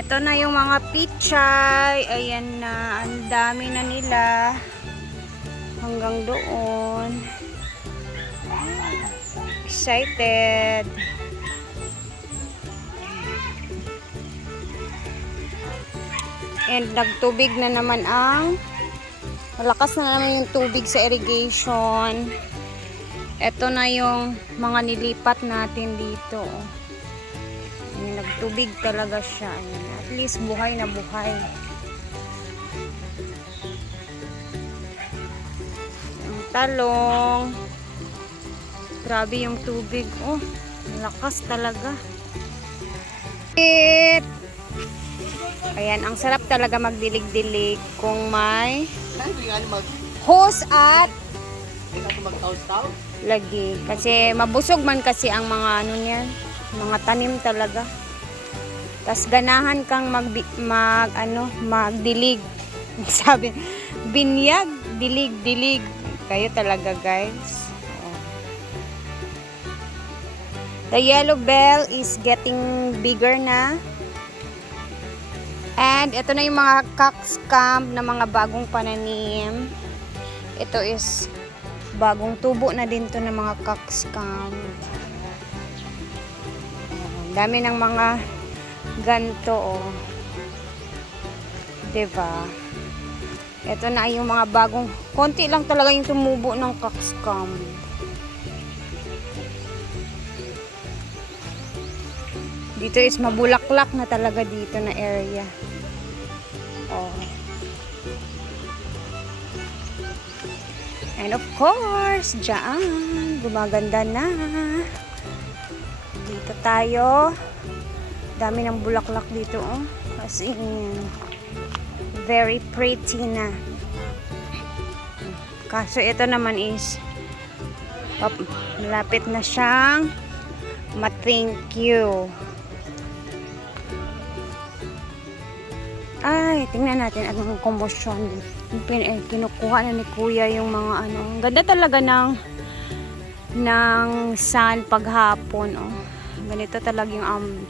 Ito na yung mga pichay. Ayan na. Ang dami na nila. Hanggang doon. Excited. And nagtubig na naman ang malakas na naman yung tubig sa irrigation. Ito na yung mga nilipat natin dito. Nagtubig talaga siya. Ayan, at least buhay na buhay. Ang talong. Grabe yung tubig. Oh, lakas talaga. It. Ayan, ang sarap talaga magdilig-dilig kung may hose at lagi. Kasi mabusog man kasi ang mga ano niyan, mga tanim talaga. Tas ganahan kang mag, mag ano, magdilig. Sabi, binyag, dilig, dilig. Kayo talaga guys. Oh. The yellow bell is getting bigger na. And ito na yung mga cockscamp na mga bagong pananim. Ito is bagong tubo na din to ng mga cockscamp. Dami ng mga ganto oh. ba? Ito na yung mga bagong konti lang talaga yung tumubo ng cockscamp. Dito is mabulaklak na talaga dito na area. Oh. And of course, dyan, gumaganda na. Dito tayo. Dami ng bulaklak dito, oh. As in, very pretty na. Kaso ito naman is, pap- malapit na siyang ma-thank you. Ay, tingnan natin ang. Pin, eh, kinukuha na ni kuya yung mga ano. Ganda talaga ng ng sun paghapon. Oh. Ganito talaga yung am-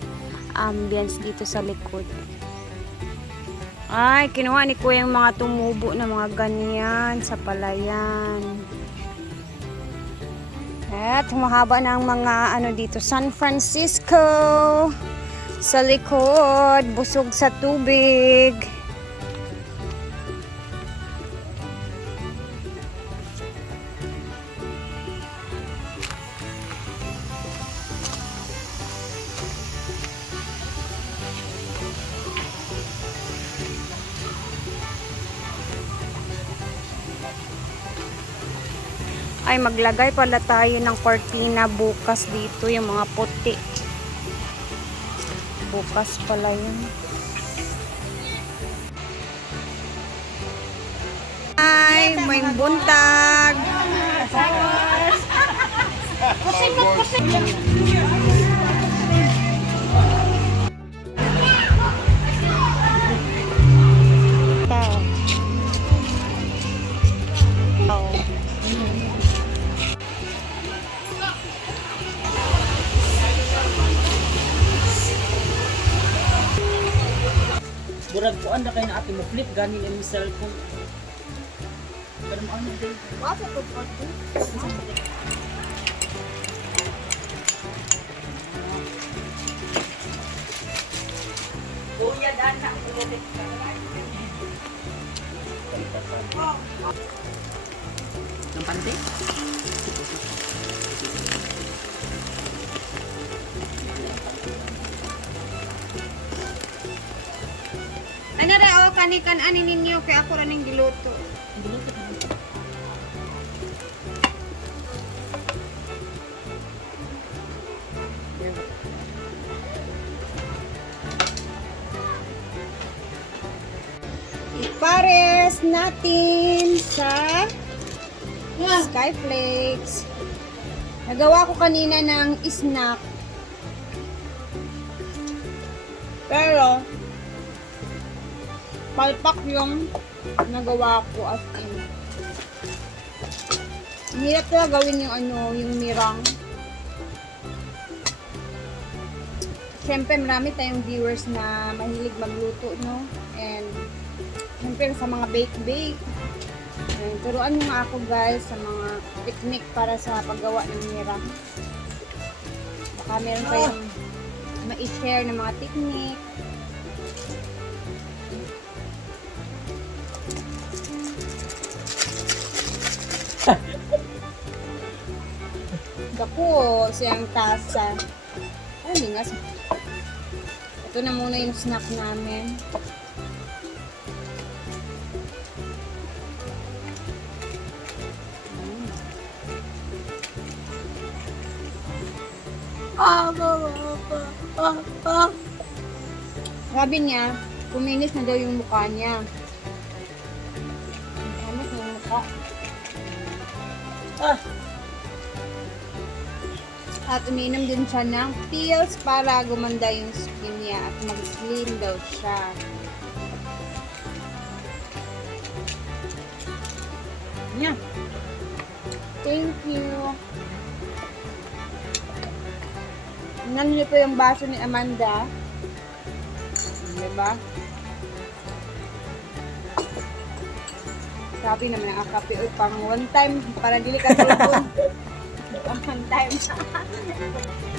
ambience dito sa likod. Ay, kinuha ni kuya yung mga tumubo na mga ganyan sa palayan. At humahaba ng mga ano dito, San Francisco sa likod, busog sa tubig. Ay, maglagay pala tayo ng cortina bukas dito, yung mga puti. Bukas pala yun. Ay, may buntag. Tao. Ko anda kay na ate mo flip ganin yung cellphone. Pero mo ano din. Kuya dana ulit. Ng pante? Ano ra o kanikan ani ninyo kay ako ra ning giluto. Ipares natin sa Skyflakes. Nagawa ko kanina ng snack. Pero, palpak yung nagawa ko as in. Hirap talaga gawin yung ano, yung mirang. Siyempre, marami tayong viewers na mahilig magluto, no? And, siyempre, sa mga bake-bake. And, turuan mo nga ako, guys, sa mga technique para sa paggawa ng mirang. Baka meron kayong ma-share ng mga technique. Dako, siyang tasa. Ay, nga. Ito na muna yung snack namin. Mm. Sabi niya, kuminis na daw yung mukha niya. Kuminis na yung mukha. Ah, At uminom din siya ng pills para gumanda yung skin niya at mag-slim daw siya. Yeah. Thank you. Tingnan niyo po yung baso ni Amanda. Diba? Sabi naman ang kape oy, pang one time para dili ka tulog. pang one time.